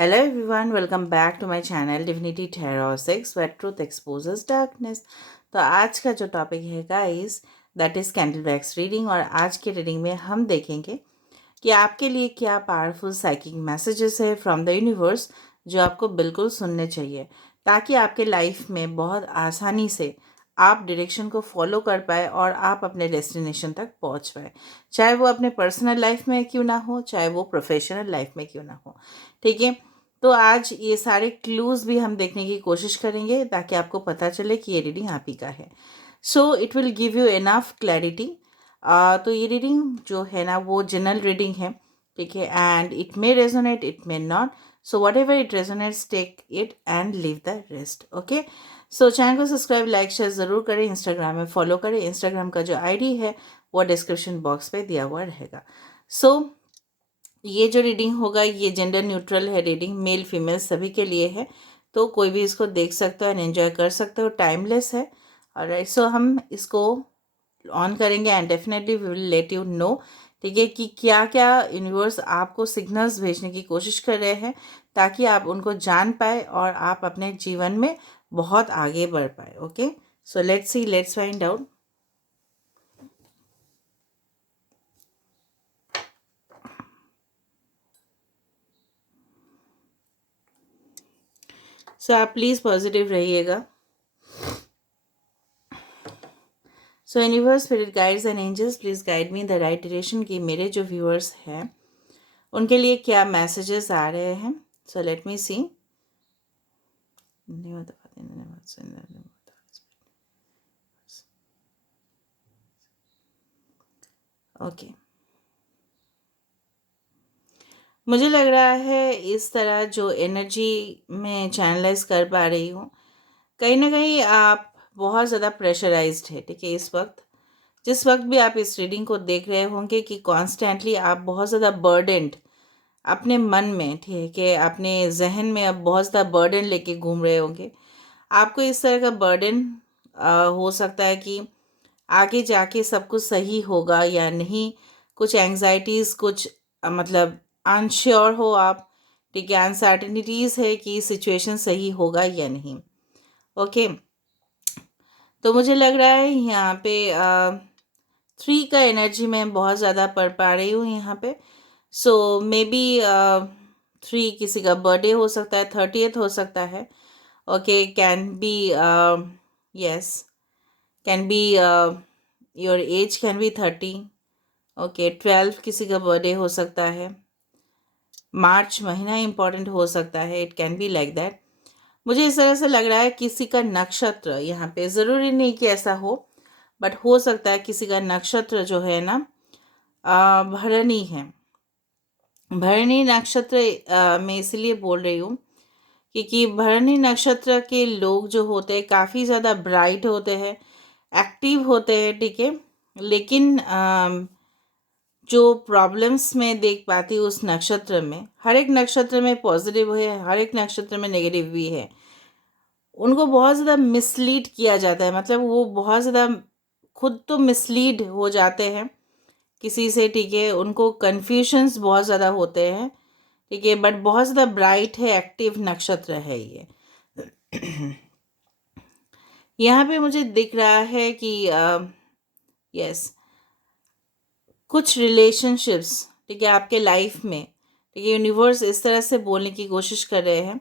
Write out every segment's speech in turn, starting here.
Hello everyone, welcome back to my channel Divinity Tarot 6 where truth exposes darkness। तो आज का जो topic है guys that is candle wax reading. और आज के रीडिंग में हम देखेंगे कि आपके लिए क्या पावरफुल साइकिक मैसेजेस है फ्रॉम द यूनिवर्स जो आपको बिल्कुल सुनने चाहिए, ताकि आपके लाइफ में बहुत आसानी से आप डायरेक्शन को फॉलो कर पाए और आप अपने डेस्टिनेशन तक पहुंच पाए, चाहे वो अपने पर्सनल लाइफ में क्यों ना हो, चाहे वो प्रोफेशनल लाइफ में क्यों ना हो। ठीक है, तो आज ये सारे क्लूज़ भी हम देखने की कोशिश करेंगे ताकि आपको पता चले कि ये रीडिंग आप ही का है। So it will give you enough clarity. तो ये रीडिंग जो है ना वो जनरल रीडिंग है, ठीक है, and it may resonate it may not. So whatever it resonates take it and leave the rest. Okay, so channel को सब्सक्राइब लाइक शेयर ज़रूर करें, इंस्टाग्राम में फॉलो करें। इंस्टाग्राम का जो आईडी है वो डिस्क्रिप्शन बॉक्स पे दिया हुआ रहेगा। सो ये जो रीडिंग होगा ये जेंडर न्यूट्रल है, रीडिंग मेल फीमेल सभी के लिए है, तो कोई भी इसको देख सकता है एंड एंजॉय कर सकते हो, टाइमलेस है। ऑलराइट, सो हम इसको ऑन करेंगे and definitely we will let you know, ठीक है, कि क्या क्या यूनिवर्स आपको सिग्नल्स भेजने की कोशिश कर रहे हैं ताकि आप उनको जान पाए और आप अपने जीवन में बहुत आगे बढ़ पाए। Okay, so let's see, let's find out. So आप प्लीज़ पॉजिटिव रहिएगा। So universe spirit guides and angels please guide me the right direction कि मेरे जो व्यूअर्स हैं उनके लिए क्या मैसेजेस आ रहे हैं। सो लेट मी सी। ओके, मुझे लग रहा है इस तरह जो एनर्जी मैं चैनलाइज कर पा रही हूँ, कहीं ना कहीं आप बहुत ज़्यादा प्रेशराइज्ड है। ठीक है, इस वक्त जिस वक्त भी आप इस रीडिंग को देख रहे होंगे कि कॉन्स्टेंटली आप बहुत ज़्यादा बर्डेंड अपने मन में, ठीक है, अपने जहन में अब बहुत ज़्यादा बर्डन लेके घूम रहे होंगे। आपको इस तरह का बर्डन हो सकता है कि आगे जाके सब कुछ सही होगा या नहीं, कुछ एंग्जाइटीज़, कुछ मतलब अनश्योर हो आप, ठीक है, अनसर्टेनिटीज़ है कि सिचुएशन सही होगा या नहीं। ओके, तो मुझे लग रहा है यहाँ पे 3 का एनर्जी मैं बहुत ज़्यादा पढ़ पा रही हूँ यहाँ पे। सो मे बी 3 किसी का बर्थडे हो सकता है, 30th हो सकता है। Okay, can be yes, can be your age can be 30। Okay, 12 किसी का बर्थडे हो सकता है। मार्च महीना इम्पॉर्टेंट हो सकता है, it can be like that. मुझे इस तरह से लग रहा है किसी का नक्षत्र यहाँ पे, ज़रूरी नहीं कि ऐसा हो, बट हो सकता है किसी का नक्षत्र जो है ना भरणी है। भरणी नक्षत्र मैं इसलिए बोल रही हूँ क्योंकि भरणी नक्षत्र के लोग जो होते हैं काफ़ी ज़्यादा ब्राइट होते हैं, एक्टिव होते हैं, ठीक है, लेकिन जो प्रॉब्लम्स मैं देख पाती हूँ उस नक्षत्र में, हर एक नक्षत्र में पॉजिटिव है, हर एक नक्षत्र में नेगेटिव भी है। उनको बहुत ज़्यादा मिसलीड किया जाता है, मतलब वो बहुत ज़्यादा खुद तो मिसलीड हो जाते हैं किसी से, ठीक है, उनको कन्फ्यूजन्स बहुत ज़्यादा होते हैं, ठीक है, बट बहुत ज़्यादा ब्राइट है, एक्टिव नक्षत्र है ये। यहाँ पे मुझे दिख रहा है कि यस, कुछ रिलेशनशिप्स, ठीक है, आपके लाइफ में, ठीक है, यूनिवर्स इस तरह से बोलने की कोशिश कर रहे हैं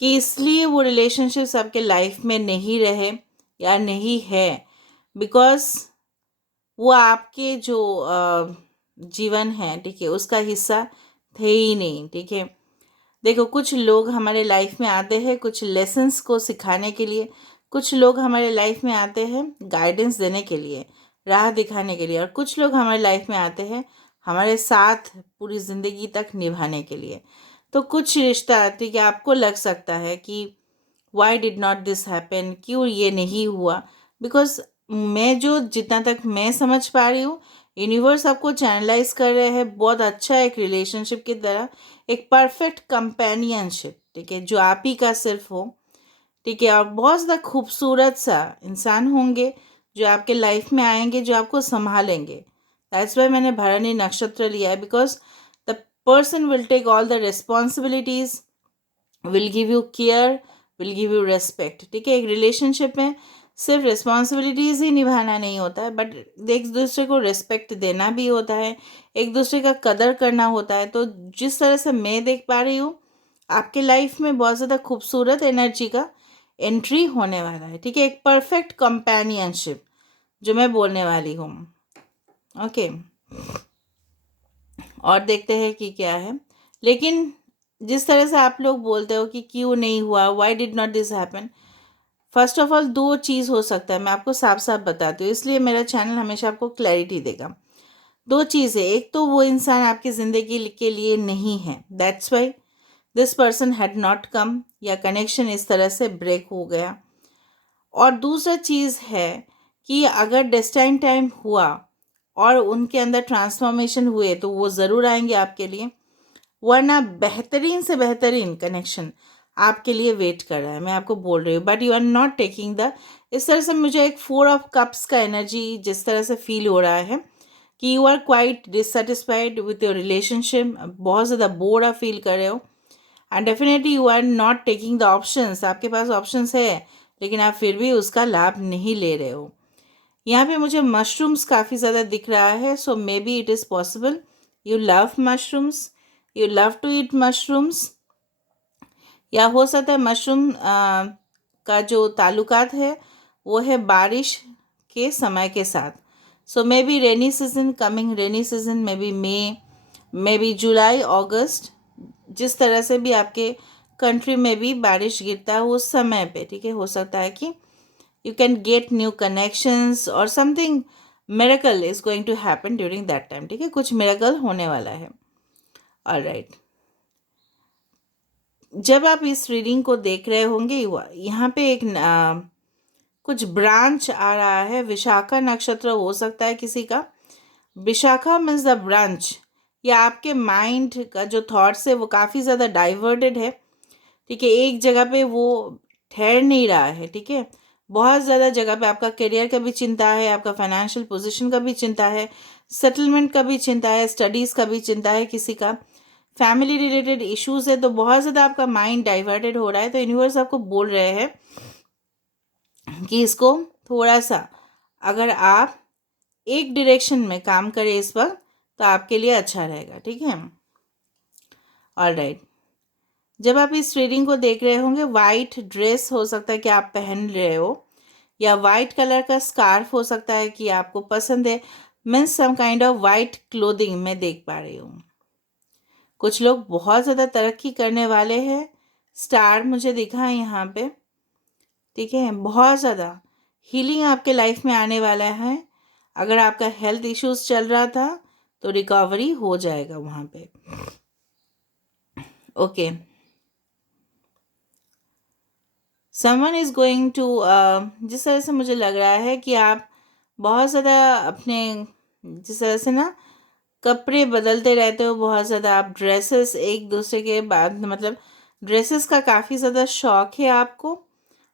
कि इसलिए वो रिलेशनशिप्स आपके लाइफ में नहीं रहे या नहीं है बिकॉज वो आपके जो जीवन है, ठीक है, उसका हिस्सा थे ही नहीं। ठीक है, देखो, कुछ लोग हमारे लाइफ में आते हैं कुछ लेसन्स को सिखाने के लिए, कुछ लोग हमारे लाइफ में आते हैं गाइडेंस देने के लिए, राह दिखाने के लिए, और कुछ लोग हमारे लाइफ में आते हैं हमारे साथ पूरी ज़िंदगी तक निभाने के लिए। तो कुछ रिश्ता, ठीक है, आपको लग सकता है कि why did not this happen, क्यों ये नहीं हुआ, बिकॉज मैं जो जितना तक मैं समझ पा रही हूँ यूनिवर्स आपको चैनलाइज कर रहे हैं बहुत अच्छा एक रिलेशनशिप की तरह, एक परफेक्ट कंपेनियनशिप, ठीक है, जो आप ही का सिर्फ हो, ठीक है, और बहुत ज़्यादा खूबसूरत सा इंसान होंगे जो आपके लाइफ में आएंगे, जो आपको संभालेंगे। दैट्स वाई मैंने भरणी नक्षत्र लिया है, because the person will take all the responsibilities, will give you care, will give you respect. ठीक है, एक रिलेशनशिप में सिर्फ रिस्पॉन्सिबिलिटीज़ ही निभाना नहीं होता है, बट एक दूसरे को रिस्पेक्ट देना भी होता है, एक दूसरे का कदर करना होता है। तो जिस तरह से मैं देख पा रही हूँ, आपके लाइफ में बहुत ज़्यादा खूबसूरत एनर्जी का एंट्री होने वाला है। ठीक है, एक परफेक्ट कंपेनियनशिप जो मैं बोलने वाली हूँ। ओके, और देखते हैं कि क्या है। लेकिन जिस तरह से आप लोग बोलते हो कि क्यों नहीं हुआ, why did not this happen, first of all दो चीज़ हो सकता है, मैं आपको साफ साफ बताती हूँ, इसलिए मेरा चैनल हमेशा आपको क्लैरिटी देगा। दो चीज़ें, एक तो वो इंसान आपकी ज़िंदगी के लिए नहीं है, that's why this person had not come, या कनेक्शन इस तरह से ब्रेक हो गया। और दूसरा चीज़ है कि अगर डेस्टाइन टाइम हुआ और उनके अंदर ट्रांसफॉर्मेशन हुए तो वो ज़रूर आएंगे आपके लिए, वरना बेहतरीन से बेहतरीन कनेक्शन आपके लिए वेट कर रहा है, मैं आपको बोल रही हूँ। But you are not taking the, इस तरह से मुझे एक 4 ऑफ कप्स का एनर्जी जिस तरह से फील हो रहा है कि you are quite dissatisfied with your relationship, बहुत ज़्यादा बोर आप फील कर रहे हो, and definitely you are not taking the options. आपके पास ऑप्शंस है लेकिन आप फिर भी उसका लाभ नहीं ले रहे हो। यहाँ पे मुझे मशरूम्स काफ़ी ज़्यादा दिख रहा है, so may be it is possible you love mushrooms, you love to eat mushrooms, या हो सकता है मशरूम का जो ताल्लुकात है वो है बारिश के समय के साथ। So may be rainy season coming, rainy season may be July August, जिस तरह से भी आपके कंट्री में भी बारिश गिरता है उस समय पे। ठीक है, हो सकता है कि you can get new connections or something miracle is going to happen during that time। ठीक है, कुछ miracle होने वाला है। ऑलराइट, जब आप इस रीडिंग को देख रहे होंगे, यहाँ पे एक कुछ ब्रांच आ रहा है, विशाखा नक्षत्र हो सकता है किसी का। विशाखा मीन्स द ब्रांच, या आपके माइंड का जो थॉट्स है वो काफ़ी ज़्यादा डाइवर्टेड है। ठीक है, एक जगह पे वो ठहर नहीं रहा है। ठीक है, बहुत ज़्यादा जगह पे आपका करियर का भी चिंता है, आपका फाइनेंशियल पोजीशन का भी चिंता है, सेटलमेंट का भी चिंता है, स्टडीज़ का भी चिंता है, किसी का फैमिली रिलेटेड इश्यूज है, तो बहुत ज़्यादा आपका माइंड डाइवर्टेड हो रहा है। तो यूनिवर्स आपको बोल रहे हैं कि इसको थोड़ा सा, अगर आप एक डायरेक्शन में काम करें इस वक्त तो आपके लिए अच्छा रहेगा। ठीक है, ऑलराइट, जब आप इस रीडिंग को देख रहे होंगे, वाइट ड्रेस हो सकता है कि आप पहन रहे हो, या वाइट कलर का स्कार्फ हो सकता है कि आपको पसंद है, means some kind of white clothing मैं देख पा रही हूँ। कुछ लोग बहुत ज़्यादा तरक्की करने वाले हैं, स्टार मुझे दिखा है यहाँ पे। ठीक है, बहुत ज़्यादा हीलिंग आपके लाइफ में आने वाला है। अगर आपका हेल्थ इश्यूज चल रहा था तो रिकवरी हो जाएगा वहाँ पे। Okay, someone is going to, जिस तरह से मुझे लग रहा है कि आप बहुत ज़्यादा अपने, जिस तरह से ना कपड़े बदलते रहते हो, बहुत ज़्यादा आप ड्रेसेस एक दूसरे के बाद, मतलब ड्रेसेस का काफ़ी ज़्यादा शौक है आपको,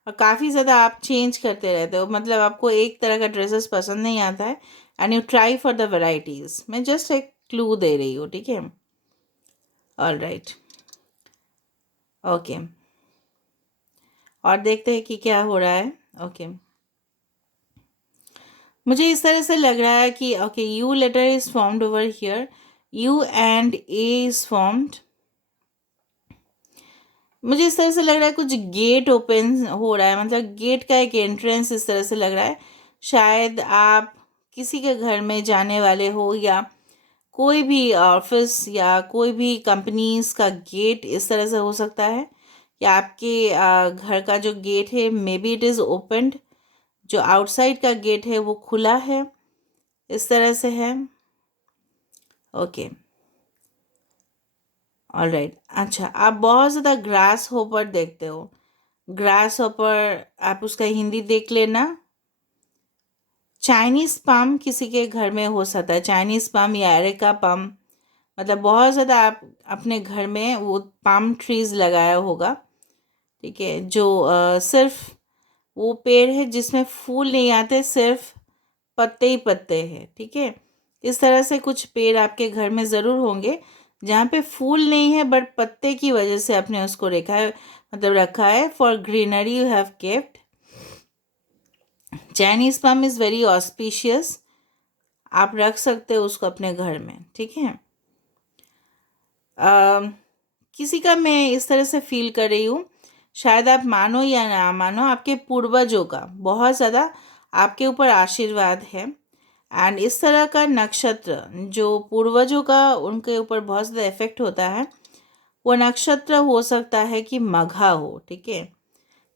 और काफ़ी ज़्यादा आप चेंज करते रहते हो, मतलब आपको एक तरह का ड्रेसेस पसंद नहीं आता है, and you try for the varieties. मैं जस्ट एक क्लू दे रही हूँ। ठीक है, ऑल राइट, ओके, और देखते हैं कि क्या हो रहा है। ओके, मुझे इस तरह से लग रहा है कि okay, you later is formed over here, you and A is formed. मुझे इस तरह से लग रहा है कुछ गेट ओपन हो रहा है, मतलब गेट का एक एंट्रेंस इस तरह से लग रहा है। शायद आप किसी के घर में जाने वाले हो, या कोई भी ऑफिस या कोई भी कंपनीज का गेट इस तरह से हो सकता है, या आपके घर का जो गेट है मे बी इट इज़ ओपन्ड, जो आउटसाइड का गेट है वो खुला है, इस तरह से है। ओके, ऑलराइट, अच्छा, आप बहुत ज़्यादा ग्रास होपर देखते हो। ग्रास होपर, आप उसका हिंदी देख लेना। चाइनीज़ पाम किसी के घर में हो सकता है, चाइनीज़ पाम या एरेका पाम, मतलब बहुत ज़्यादा आप अपने घर में वो पाम ट्रीज़ लगाया होगा। ठीक है, जो सिर्फ वो पेड़ है जिसमें फूल नहीं आते, सिर्फ पत्ते ही पत्ते हैं। ठीक है, इस तरह से कुछ पेड़ आपके घर में ज़रूर होंगे जहाँ पे फूल नहीं है बट पत्ते की वजह से आपने उसको रखा है। For greenery you have kept. Chinese plum is very auspicious, आप रख सकते हो उसको अपने घर में, ठीक है। किसी का मैं इस तरह से फील कर रही हूँ, शायद आप मानो या ना मानो, आपके पूर्वजों का बहुत ज़्यादा आपके ऊपर आशीर्वाद है। एंड इस तरह का नक्षत्र जो पूर्वजों का उनके ऊपर बहुत ज़्यादा इफेक्ट होता है, वो नक्षत्र हो सकता है कि मघा हो, ठीक है।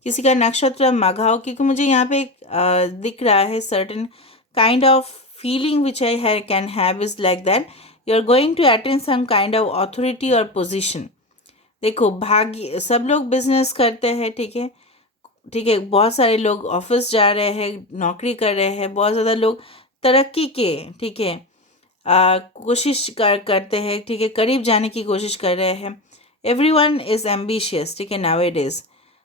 किसी का नक्षत्र मघा हो, क्योंकि मुझे यहाँ पे एक दिख रहा है certain kind of feeling which I है can have is like that you are going to attend some kind of authority और पोजीशन। देखो, भाग्य, सब लोग बिजनेस करते हैं, ठीक है, ठीक है, बहुत सारे लोग ऑफिस जा रहे हैं, नौकरी कर रहे हैं, बहुत ज़्यादा लोग तरक्की के, ठीक है, कोशिश करते हैं, ठीक है, करीब जाने की कोशिश कर रहे हैं। एवरीवन इज़ एम्बिशियस, ठीक है, नाउअडेज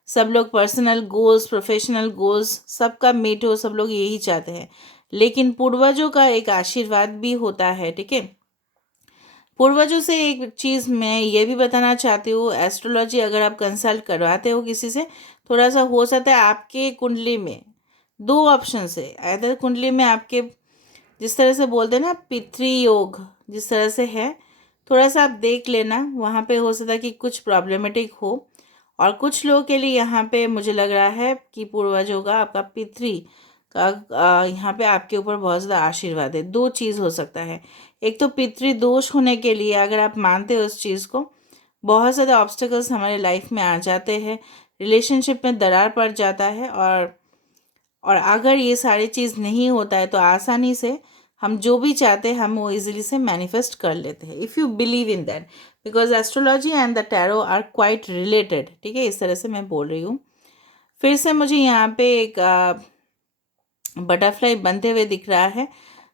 सब लोग पर्सनल गोल्स, प्रोफेशनल गोल्स, सबका मीट हो, सब लोग यही चाहते हैं। लेकिन पूर्वजों का एक आशीर्वाद भी होता है, ठीक है। पूर्वजों से एक चीज़ मैं ये भी बताना चाहती हूँ, एस्ट्रोलॉजी अगर आप कंसल्ट करवाते हो किसी से, थोड़ा सा हो सकता है आपके कुंडली में दो ऑप्शन है। अगर कुंडली में आपके जिस तरह से बोलते हैं ना पितृ योग जिस तरह से है, थोड़ा सा आप देख लेना, वहाँ पे हो सकता है कि कुछ प्रॉब्लमेटिक हो। और कुछ लोगों के लिए यहाँ पे मुझे लग रहा है कि पूर्वजों का, आपका पितृ का यहाँ पे आपके ऊपर बहुत ज़्यादा आशीर्वाद है। दो चीज़ हो सकता है, एक तो पितृ दोष होने के लिए अगर आप मानते हो उस चीज़ को, बहुत ज़्यादा ऑब्स्टिकल्स हमारे लाइफ में आ जाते हैं, रिलेशनशिप में दरार पड़ जाता है। और अगर ये सारी चीज़ नहीं होता है तो आसानी से हम जो भी चाहते हैं हम वो इजीली से मैनिफेस्ट कर लेते हैं, if you believe in that, because astrology and the tarot are quite related, ठीक है, इस तरह से मैं बोल रही हूँ। फिर से मुझे यहाँ पे एक बटरफ्लाई बनते हुए दिख रहा है।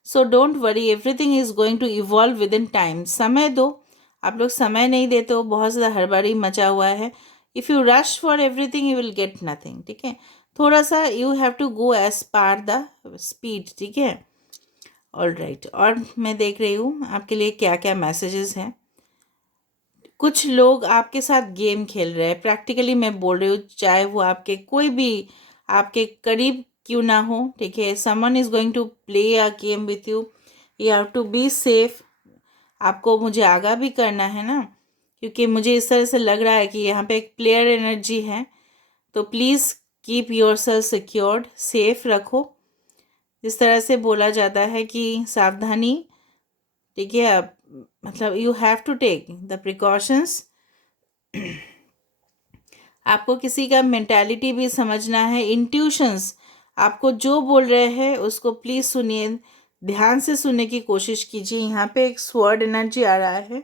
So don't worry, everything is going to evolve within time. समय दो, आप लोग समय नहीं देते हो, बहुत ज़्यादा हड़बड़ी मचा हुआ है। If you rush for everything you will get nothing, ठीक है। थोड़ा सा you have to go as par the speed, ठीक है। ऑल राइट, और मैं देख रही हूँ आपके लिए क्या क्या मैसेजेस हैं। कुछ लोग आपके साथ गेम खेल रहे हैं, प्रैक्टिकली मैं बोल रही हूँ, चाहे वो आपके कोई भी आपके करीब क्यों ना हो, ठीक है। Someone is going to play a game with you have to be safe. आपको मुझे आगाह भी करना है ना, क्योंकि मुझे इस तरह से लग रहा है कि यहाँ पे एक प्लेयर एनर्जी है। तो please keep your self secured, safe रखो। जिस तरह से बोला जाता है कि सावधानी, ठीक है, मतलब you have to take the precautions. आपको किसी का मेंटालिटी भी समझना है, इंट्यूशंस आपको जो बोल रहे हैं उसको प्लीज़ सुनिए, ध्यान से सुनने की कोशिश कीजिए। यहाँ पे एक स्वर्ड एनर्जी आ रहा है,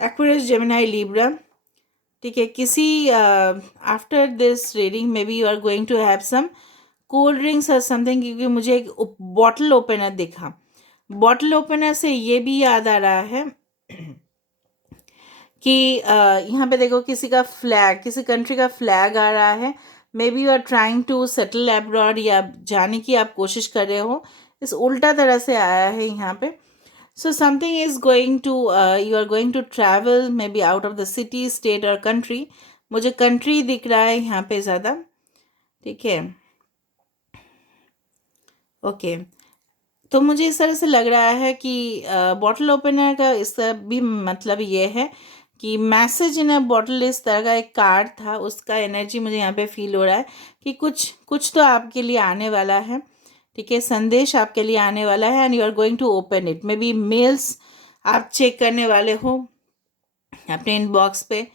एक्वेरियस, जेमिनी, लिब्रा, ठीक है। किसी after this reading maybe you are going to have some cold drinks और समथिंग, क्योंकि मुझे एक बॉटल ओपनर दिखा। बॉटल ओपनर से ये भी याद आ रहा है कि यहाँ पे देखो किसी का फ्लैग, किसी कंट्री का फ्लैग आ रहा है। Maybe you are trying to settle abroad, या जाने की आप कोशिश कर रहे हो, इस उल्टा तरह से आया है यहाँ पे। So something is going to, you are going to travel maybe out of the city, state और कंट्री। मुझे कंट्री दिख रहा है यहाँ पे ज़्यादा, ठीक है, ओके। तो मुझे इस तरह से लग रहा है कि बॉटल ओपनर का इसका भी मतलब ये है कि मैसेज इन अ बॉटल, इस तरह का एक कार्ड था, उसका एनर्जी मुझे यहाँ पे फील हो रहा है कि कुछ कुछ तो आपके लिए आने वाला है, ठीक है, संदेश आपके लिए आने वाला है। And you are going to open it, maybe mails आप चेक करने वाले हो अपने इनबॉक्स पे।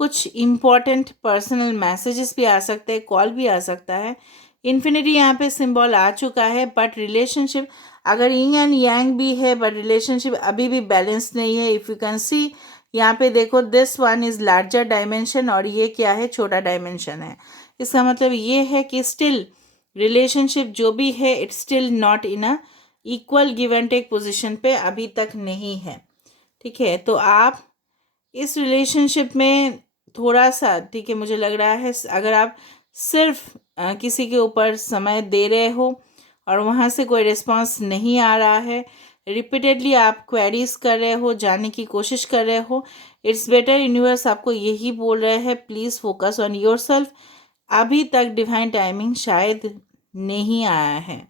कुछ इम्पॉर्टेंट पर्सनल मैसेजेस भी आ सकते हैं, कॉल भी आ सकता है। इन्फिनिटी यहाँ पे सिंबल आ चुका है, बट रिलेशनशिप अगर यिंग एंड यांग भी है, बट रिलेशनशिप अभी भी बैलेंस नहीं है। इफ़ यू कैन सी, यहाँ पे देखो, this one is larger dimension और ये क्या है, छोटा डायमेंशन है। इसका मतलब ये है कि स्टिल रिलेशनशिप जो भी है, it's still not in a equal give and take position पे अभी तक नहीं है, ठीक है। तो आप इस रिलेशनशिप में थोड़ा सा, ठीक है, मुझे लग रहा है अगर आप सिर्फ किसी के ऊपर समय दे रहे हो और वहाँ से कोई रिस्पांस नहीं आ रहा है, रिपीटेडली आप क्वेरीज कर रहे हो, जानने की कोशिश कर रहे हो, इट्स बेटर यूनिवर्स आपको यही बोल रहे हैं, please focus on your self. अभी तक डिवाइन टाइमिंग शायद नहीं आया है।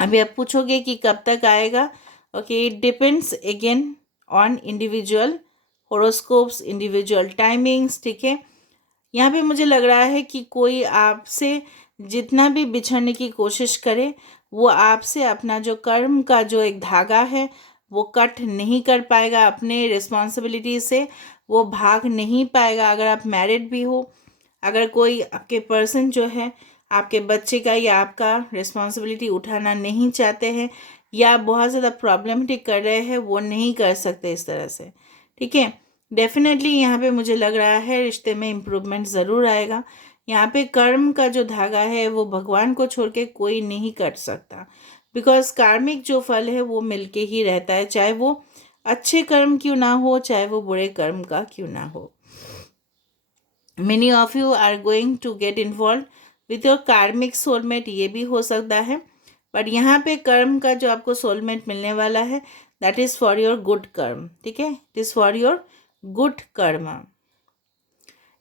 अभी आप पूछोगे कि कब तक आएगा। Okay, it depends again on individual horoscopes, individual timings, ठीक है। यहाँ पे मुझे लग रहा है कि कोई आपसे जितना भी बिछड़ने की कोशिश करे, वो आपसे अपना जो कर्म का जो एक धागा है वो कट नहीं कर पाएगा, अपने रिस्पॉन्सिबिलिटी से वो भाग नहीं पाएगा। अगर आप मैरिड भी हो, अगर कोई आपके पर्सन जो है आपके बच्चे का या आपका रिस्पॉन्सिबिलिटी उठाना नहीं चाहते हैं या बहुत ज़्यादा प्रॉब्लमेटिक कर रहे हैं, वो नहीं कर सकते इस तरह से, ठीक है। डेफिनेटली यहाँ पे मुझे लग रहा है रिश्ते में इम्प्रूवमेंट ज़रूर आएगा। यहाँ पे कर्म का जो धागा है वो भगवान को छोड़ के कोई नहीं कट सकता, बिकॉज कार्मिक जो फल है वो मिलके ही रहता है, चाहे वो अच्छे कर्म क्यों ना हो, चाहे वो बुरे कर्म का क्यों ना हो। Many of you are going to get involve with your karmic soulmate, ये भी हो सकता है। बट यहाँ पे कर्म का जो आपको सोलमेट मिलने वाला है that is for your good कर्म, ठीक है, it is for your good कर्म।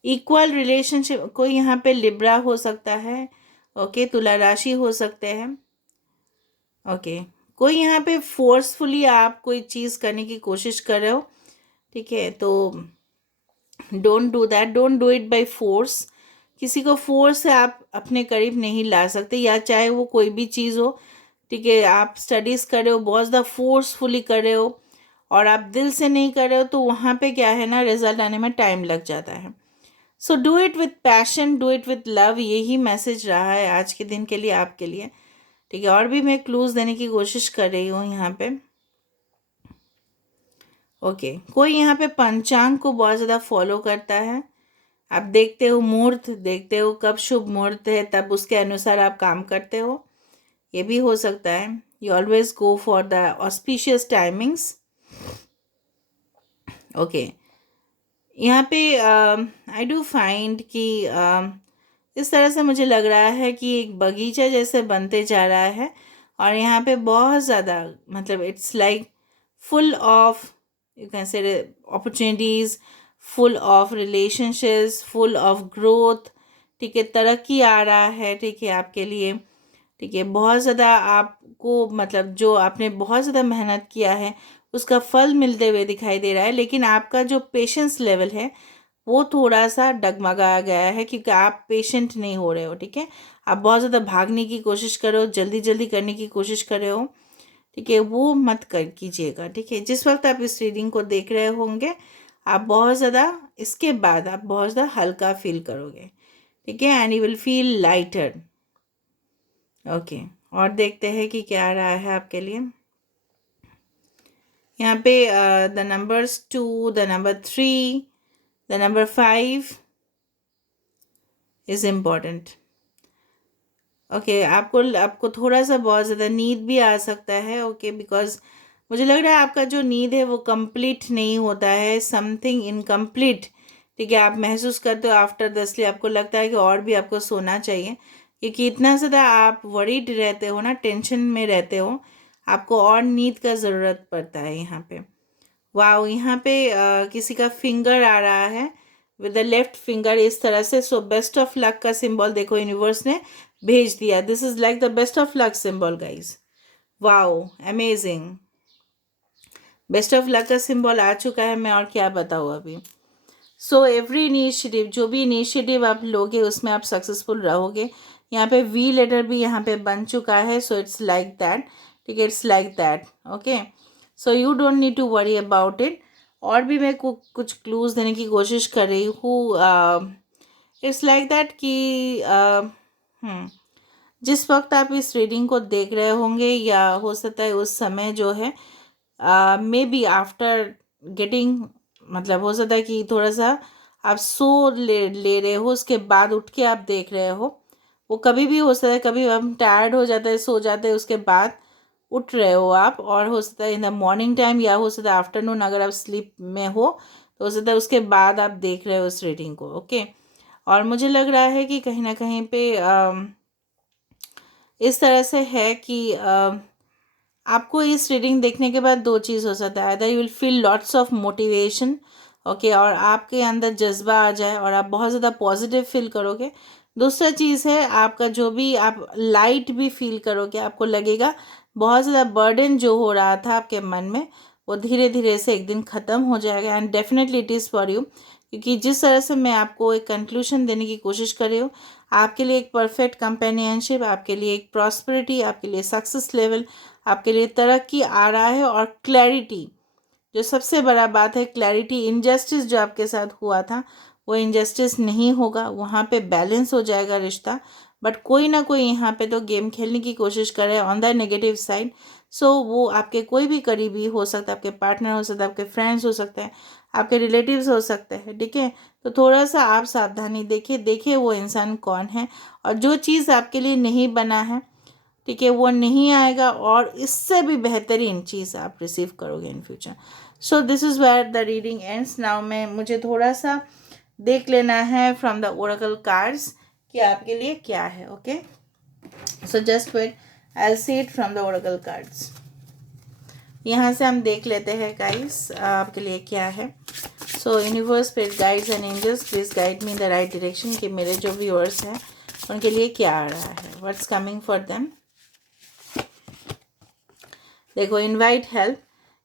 इक्वल रिलेशनशिप, कोई यहाँ पे लिब्रा हो सकता है, ओके, तुला राशि हो सकते हैं, ओके। कोई यहाँ पे फोर्सफुली आप कोई चीज़ करने की कोशिश कर रहे हो, ठीक है, तो don't do that, don't do it by force. किसी को फोर्स से आप अपने करीब नहीं ला सकते, या चाहे वो कोई भी चीज़ हो, ठीक है। आप स्टडीज़ कर रहे हो, बहुत ज़्यादा फोर्सफुली कर रहे हो और आप दिल से नहीं कर रहे हो, तो वहाँ पे क्या है ना, रिजल्ट आने में टाइम लग जाता है। So do it with passion, do it with love, यही मैसेज रहा है आज के दिन के लिए आपके लिए, ठीक है। और भी मैं क्लूज देने की कोशिश कर रही हूँ यहाँ पे, ओके। कोई यहाँ पे पंचांग को बहुत ज़्यादा फॉलो करता है, आप देखते हो मुहूर्त, देखते हो कब शुभ मुहूर्त है, तब उसके अनुसार आप काम करते हो, ये भी हो सकता है। You always go for the auspicious timings, okay. यहाँ पे आई डू फाइंड कि इस तरह से मुझे लग रहा है कि एक बगीचा जैसे बनते जा रहा है और यहाँ पे बहुत ज़्यादा, मतलब it's like full of, you can say opportunities, full of relationships, full of growth, ठीक है, तरक्की आ रहा है, ठीक है, आपके लिए, ठीक है। बहुत ज़्यादा आपको, मतलब जो आपने बहुत ज़्यादा मेहनत किया है उसका फल मिलते हुए दिखाई दे रहा है, लेकिन आपका जो पेशेंस लेवल है वो थोड़ा सा डगमगाया गया है, क्योंकि आप पेशेंट नहीं हो रहे हो, ठीक है। आप बहुत ज़्यादा भागने की कोशिश कर रहे हो, जल्दी जल्दी करने की कोशिश कर रहे हो, ठीक है, वो मत कर कीजिएगा, ठीक है। जिस वक्त आप इस रीडिंग को देख रहे होंगे, आप बहुत ज़्यादा, इसके बाद आप बहुत ज़्यादा हल्का फील करोगे, ठीक है, and you will feel lighter, okay. और देखते हैं कि क्या आ रहा है आपके लिए। यहाँ पे the numbers 2, the number 3, the number 5 is important, okay. आपको थोड़ा सा बहुत ज़्यादा नींद भी आ सकता है, ओके, बिकॉज मुझे लग रहा है आपका जो नींद है वो कंप्लीट नहीं होता है, समथिंग इनकम्प्लीट, ठीक है, आप महसूस करते हो आफ्टर द स्लीप, आपको लगता है कि और भी आपको सोना चाहिए, क्योंकि इतना ज़्यादा आप वरीड रहते हो ना, टेंशन में रहते हो, आपको और नींद का ज़रूरत पड़ता है यहाँ पे। वाओ, यहाँ पे किसी का फिंगर आ रहा है विद द लेफ्ट फिंगर इस तरह से, सो बेस्ट ऑफ लक का सिंबल देखो यूनिवर्स ने भेज दिया, this is like the best of luck symbol guys. Wow, amazing, best of luck का सिंबल आ चुका है, मैं और क्या बताऊँ अभी। सो एवरी इनिशिएटिव, जो भी इनिशिएटिव आप लोगे उसमें आप सक्सेसफुल रहोगे। यहाँ पे वी लेटर भी यहाँ पे बन चुका है, सो इट्स लाइक दैट, ठीक है, it's like that, okay. So you don't need to worry about it. और भी मैं कुछ क्लूज देने की कोशिश कर रही हूँ। इट्स लाइक दैट कि जिस वक्त आप इस रीडिंग को देख रहे होंगे, या हो सकता है उस समय जो है, मे बी आफ्टर गेटिंग, मतलब हो सकता है कि थोड़ा सा आप सो ले रहे हो, उसके बाद उठ के आप देख रहे हो, वो कभी भी हो सकता है, कभी हम टायर्ड हो जाते हैं, सो जाते हैं, उसके बाद उठ रहे हो आप, और हो सकता है इन द मॉर्निंग टाइम, या हो सकता है आफ्टरनून, अगर आप स्लीप में हो तो हो सकता है उसके बाद आप देख रहे हो उस रीडिंग को, ओके। और मुझे लग रहा है कि कहीं ना कहीं पे इस तरह से है कि आपको इस रीडिंग देखने के बाद दो चीज़ हो सकता है, either you will feel lots of motivation, okay, और आपके अंदर जज्बा आ जाए और आप बहुत ज़्यादा पॉजिटिव फील करोगे। दूसरा चीज़ है आपका जो भी आप लाइट भी फील करोगे, आपको लगेगा बहुत ज़्यादा बर्डन जो हो रहा था आपके मन में वो धीरे धीरे से एक दिन ख़त्म हो जाएगा। And definitely it is for you, क्योंकि जिस तरह से मैं आपको एक कंक्लूशन देने की कोशिश कर रही हूँ, आपके लिए एक परफेक्ट कंपेनियनशिप, आपके लिए एक प्रॉस्पेरिटी, आपके लिए सक्सेस लेवल, आपके लिए तरक्की आ रहा है। और क्लैरिटी, जो सबसे बड़ा बात है क्लैरिटी, इनजस्टिस जो आपके साथ हुआ था वो इनजस्टिस नहीं होगा, वहाँ पे बैलेंस हो जाएगा रिश्ता। बट कोई ना कोई यहाँ पे तो गेम खेलने की कोशिश करे ऑन द नेगेटिव साइड। सो वो आपके कोई भी करीबी हो सकता है, आपके पार्टनर हो सकता है, आपके फ्रेंड्स हो सकते हैं, आपके रिलेटिव्स हो सकते हैं, ठीक है। तो थोड़ा सा आप सावधानी देखिए वो इंसान कौन है, और जो चीज़ आपके लिए नहीं बना है, ठीक है, वो नहीं आएगा, और इससे भी बेहतरीन चीज़ आप रिसीव करोगे in future. So this is where the reading ends now. मैं मुझे थोड़ा सा देख लेना है फ्रॉम द ओरेकल कार्ड्स कि आपके लिए क्या है। Okay, so just wait, I will see it from the oracle cards. यहाँ से हम देख लेते हैं गाइस आपके लिए क्या है। So universe, spirit guides and angels, please guide me in the right direction कि मेरे जो व्यूअर्स हैं उनके लिए क्या आ रहा है, व्हाट्स कमिंग फॉर देम। देखो, इनवाइट हेल्प,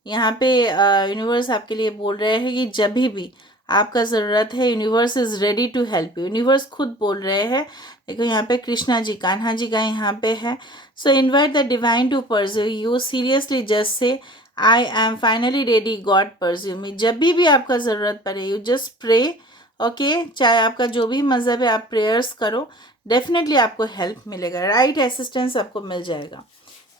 यहाँ पे यूनिवर्स आपके लिए बोल रहे हैं कि जब भी आपका ज़रूरत है, universe is ready to help you. Universe खुद बोल रहे हैं। देखो यहाँ पे कृष्णा जी, कान्हा जी का यहाँ पे है। So invite the divine to pursue you seriously, just say I am finally ready, God pursue me. जब भी आपका ज़रूरत पड़े, यू जस्ट प्रे, ओके, चाहे आपका जो भी मज़हब है आप प्रेयर्स करो, डेफिनेटली आपको हेल्प मिलेगा, राइट असिस्टेंस आपको मिल जाएगा,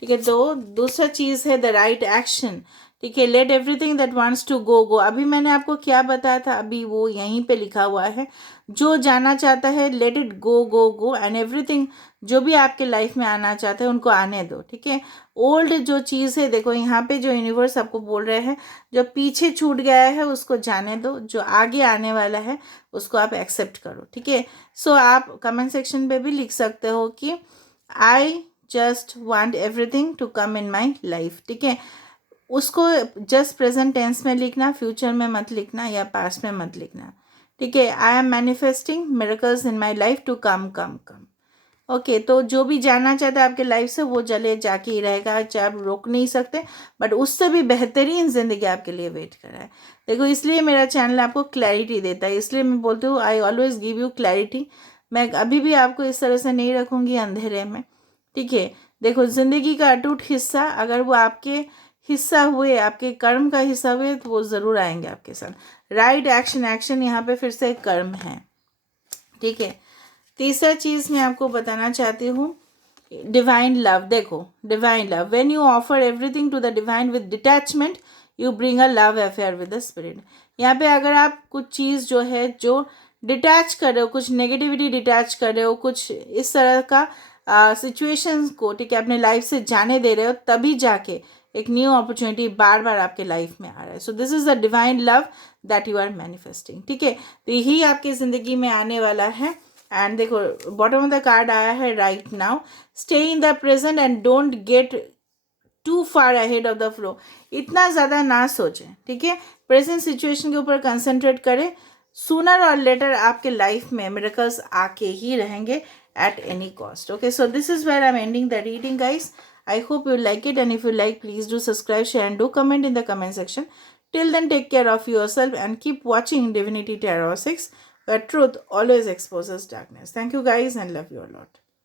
ठीक है। तो दूसरा चीज़ है द राइट एक्शन, ठीक है। Let everything that wants to go go. अभी मैंने आपको क्या बताया था, अभी वो यहीं पे लिखा हुआ है, जो जाना चाहता है let it go go go, and everything जो भी आपके लाइफ में आना चाहता है उनको आने दो, ठीक है। ओल्ड जो चीज़ है, देखो यहाँ पे जो यूनिवर्स आपको बोल रहे हैं, जो पीछे छूट गया है उसको जाने दो, जो आगे आने वाला है उसको आप एक्सेप्ट करो, ठीक है। सो आप कमेंट सेक्शन पे भी लिख सकते हो कि I just want everything to come in my life, ठीक है। उसको जस्ट प्रेजेंट टेंस में लिखना, फ्यूचर में मत लिखना या पास्ट में मत लिखना, ठीक है। I am manifesting miracles in my life to come come come, okay. तो जो भी जानना चाहता है आपके लाइफ से वो चले जाके ही रहेगा, चाहे आप रोक नहीं सकते, बट उससे भी बेहतरीन ज़िंदगी आपके लिए वेट कर रहा है। देखो, इसलिए मेरा चैनल आपको क्लैरिटी देता है, इसलिए मैं बोलती हूँ I always give you clarity. मैं अभी भी आपको इस तरह से नहीं रखूँगी अंधेरे में, ठीक है। देखो, ज़िंदगी का अटूट हिस्सा अगर वो आपके हिस्सा हुए, आपके कर्म का हिस्सा हुए, तो वो ज़रूर आएंगे आपके साथ। राइट एक्शन, एक्शन यहाँ पे फिर से कर्म है, ठीक है। तीसरा चीज़ मैं आपको बताना चाहती हूँ, डिवाइन लव। देखो, divine love, when you offer everything to the divine with detachment you bring a love affair with the spirit. यहाँ पे अगर आप कुछ चीज़ जो है जो डिटैच कर रहे हो, कुछ नेगेटिविटी डिटैच कर रहे हो, कुछ इस तरह का सिचुएशंस को, ठीक है, अपने लाइफ से जाने दे रहे हो, तभी जाके एक न्यू अपॉर्चुनिटी बार बार आपके लाइफ में आ रहा है। So this is the divine love that you are manifesting, ठीक है। तो यही आपकी ज़िंदगी में आने वाला है। एंड देखो, बॉटम ऑफ द कार्ड आया है right now, stay in the present and don't get too far ahead of the flow. इतना ज़्यादा ना सोचें, ठीक है। प्रेजेंट सिचुएशन के ऊपर कंसंट्रेट करें। सूनर और लेटर आपके लाइफ में मिरेकल्स आके ही रहेंगे at any cost. Okay, so this is where I'm ending the reading, guys. I hope you like it, and if you like, please do subscribe, share, and do comment in the comment section. Till then, take care of yourself and keep watching Divinity Tarot 6, where truth always exposes darkness. Thank you, guys, and love you a lot.